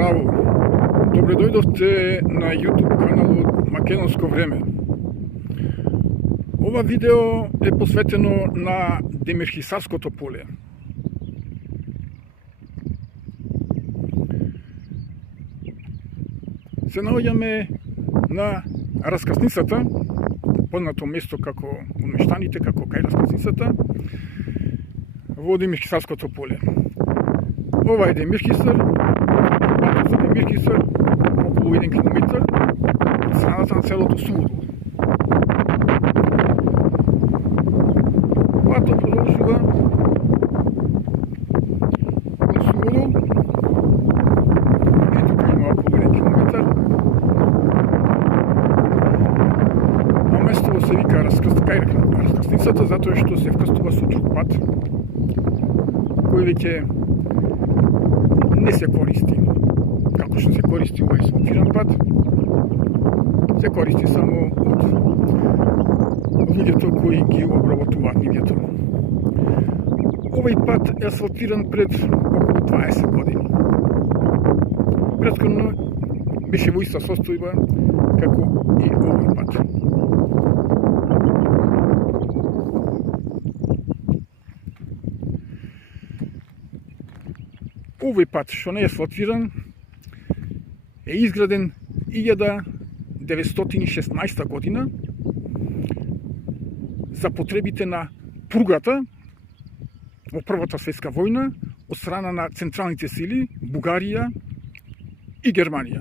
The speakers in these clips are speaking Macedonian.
Здраво! Добре дојдовте на YouTube каналот Македонско време. Ова видео е посветено на Демирхисарското поле. Се наоѓаме на раскрсницата, познато место како Мештаните, како кај раскрсницата, во Демирхисарското поле. Ова е Демирхисар, патот за Демирхисар, околу 1 километар, од страната на селото Суводол. Патот продолжува од Суводол, и тука има околу 1 километар. На место се вика раскрсницата, затоа што се вкрстува со друг пат, кој веќе не се користи, како што се користи овој асфалтиран пат, се користи само од луѓето кои ги обработуваат нивјата. Овој пат е асфалтиран пред околу 20 години. Претходно беше во иста состојба како и овој пат. Овој пат што не е асфалтиран е изграден 1916 година за потребите на пругата во Првата светска војна од страна на централните сили Бугарија и Германија.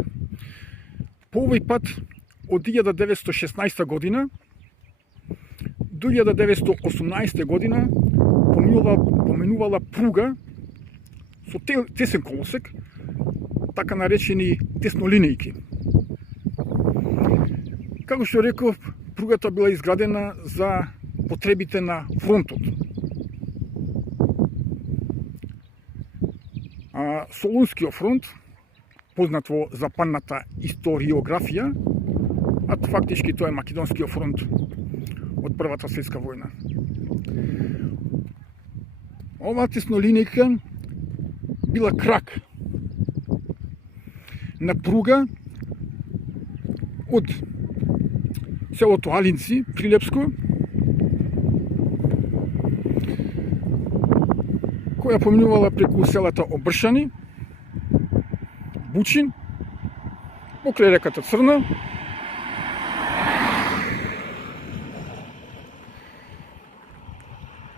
По овој пат од 1916 година до 1918 година поминувала пруга со тесен колосек, така наречени теснолинејки. Како што реков, пругата била изградена за потребите на фронтот. Солунскиот фронт, познат во западната историографија, а фактички тоа е Македонскиот фронт од Првата светска војна. Оваа теснолинејка била крак на пруга од селото Алинци, Прилепско, која поминувала преку селата Обршани, Бучин, покрај реката Црна,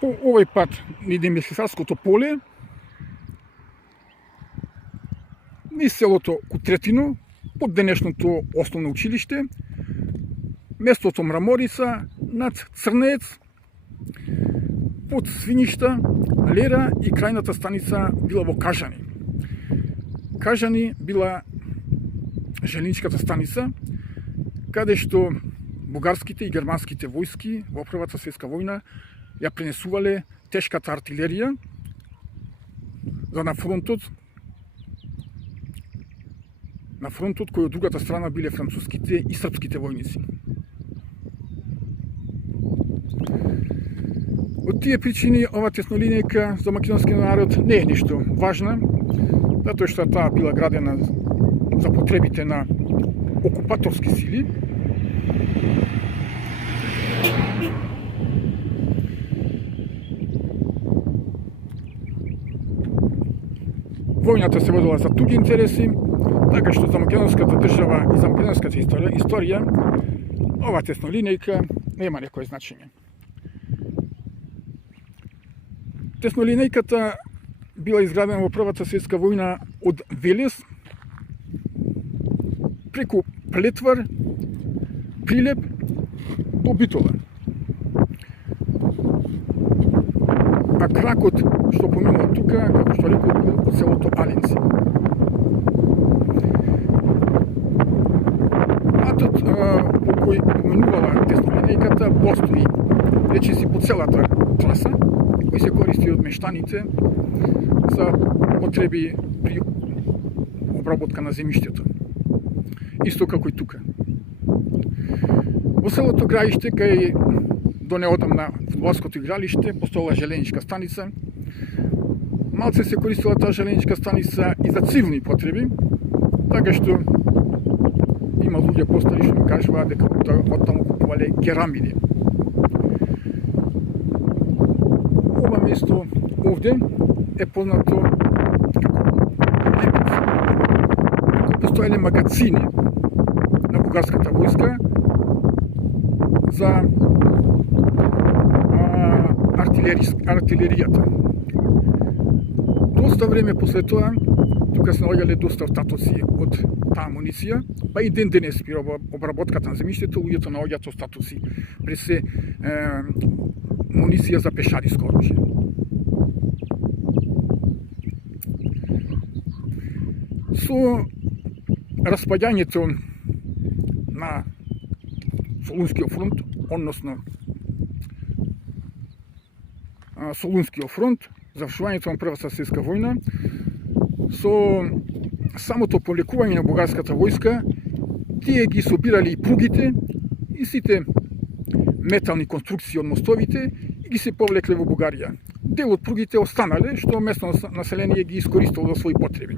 по овој пат на Демирхисарското поле, низ селото Кутретино, под денешното основно училиште, местото Мраморица, над Црнеец, под Свиништа, Лера и крајната станица била во Кажани. Кажани била железничката станица, каде што бугарските и германските војски во Првата светска војна ја пренесувале тешката артилерија за на фронтот кој од другата страна биле француските и српските војници. Од тие причини ова теснолинејка за македонскиот народ не е ништо важна, затоа што таа била градена за потребите на окупаторски сили. Војната се водела за туги интереси, така што за македонската држава и за македонската историја ова теснолинејка нема некое значење. Теснолинејката била изградена во Првата светска војна од Велес, преку Плетвар, Прилеп до Битола. А кракот што поминува тука, како што рекол, од селото Алинци. Патот по кој поминувала теснолинејката постои речиси по целата траса, кој се користи од мештаните за потреби при обработка на земјиштето. Исто како и тука. Во селото Граиште, кај до неодамна фудбалското игралиште, постоела железничка станица. Малце се користила таа железничка станица и за цивилни потреби, Така што има луѓе постари што ми кажуваат дека од таму купувале керамиди. Ова место овде е познато како Лепица. Тука постоеле магазини на бугарската војска за артилеријата. Доста време после тоа, тука се наоѓале доста остатоци од таа амуниција, па и ден денес при обработката на земјиштето луѓето наоѓаат остатоци, пред се амуниција за пешадиско оружје. Со распаѓањето на Солунскиот фронт, односно Солунскиот фронт, завршувањето на Првата светска војна, со самото повлекување на бугарската војска, тие ги собирали и пругите и сите метални конструкции од мостовите и ги се повлекле во Бугарија. Дел од пругите останале, што местно население ги искористило за своји потреби.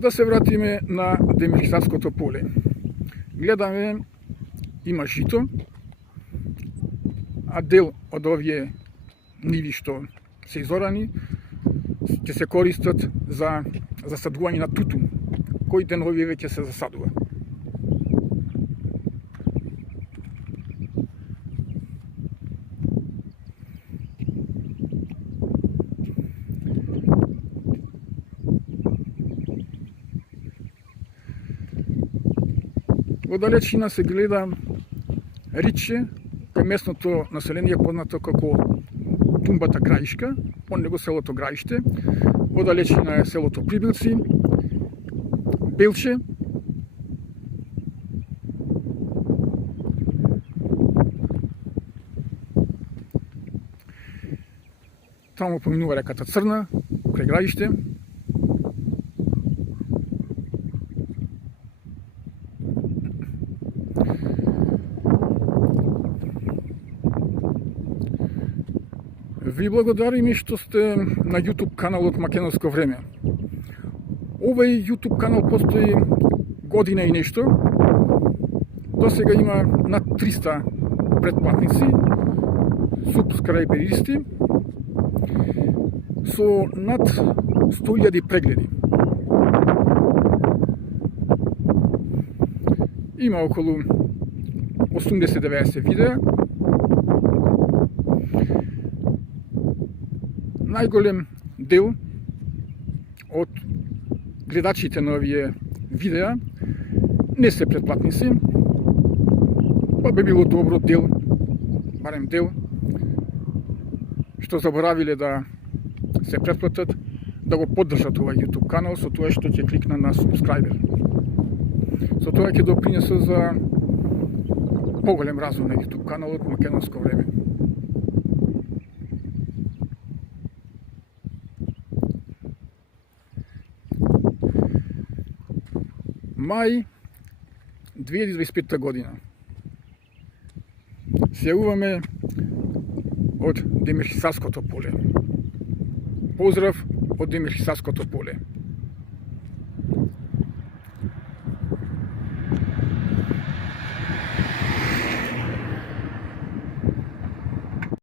Да се вратиме на Демирхисарското поле. Гледаме, има жито, а дел од овие ниви што се изорани ќе се користат за засадување на тутун, кој денови веќе се засадува. Во далечина се гледа риче, кај местното население познато како Тумбата Граишка, од него селото Граиште, во далечина е селото Прибилци, Белче, таму поминува реката Црна, крај Граиште. Ви благодариме што сте на YouTube каналот Македонско време. Овој YouTube канал постои година и нешто. До сега има над 300 претплатници, субскрајберисти, со над 100.000 прегледи. Има околу 80-90 видеа. Најголем дел од гледачите на овие видеа не се претплатници, па би било добро дел, барем дел, што заборавиле да се претплатат, да го поддржат овој YouTube канал со тоа што ќе кликна на subscriber. Со тоа ќе допринесе за поголем развој на YouTube каналот Македонско време. Мај 2025 година. Се јавуваме од Демирхисарското поле. Поздрав од Демирхисарското поле.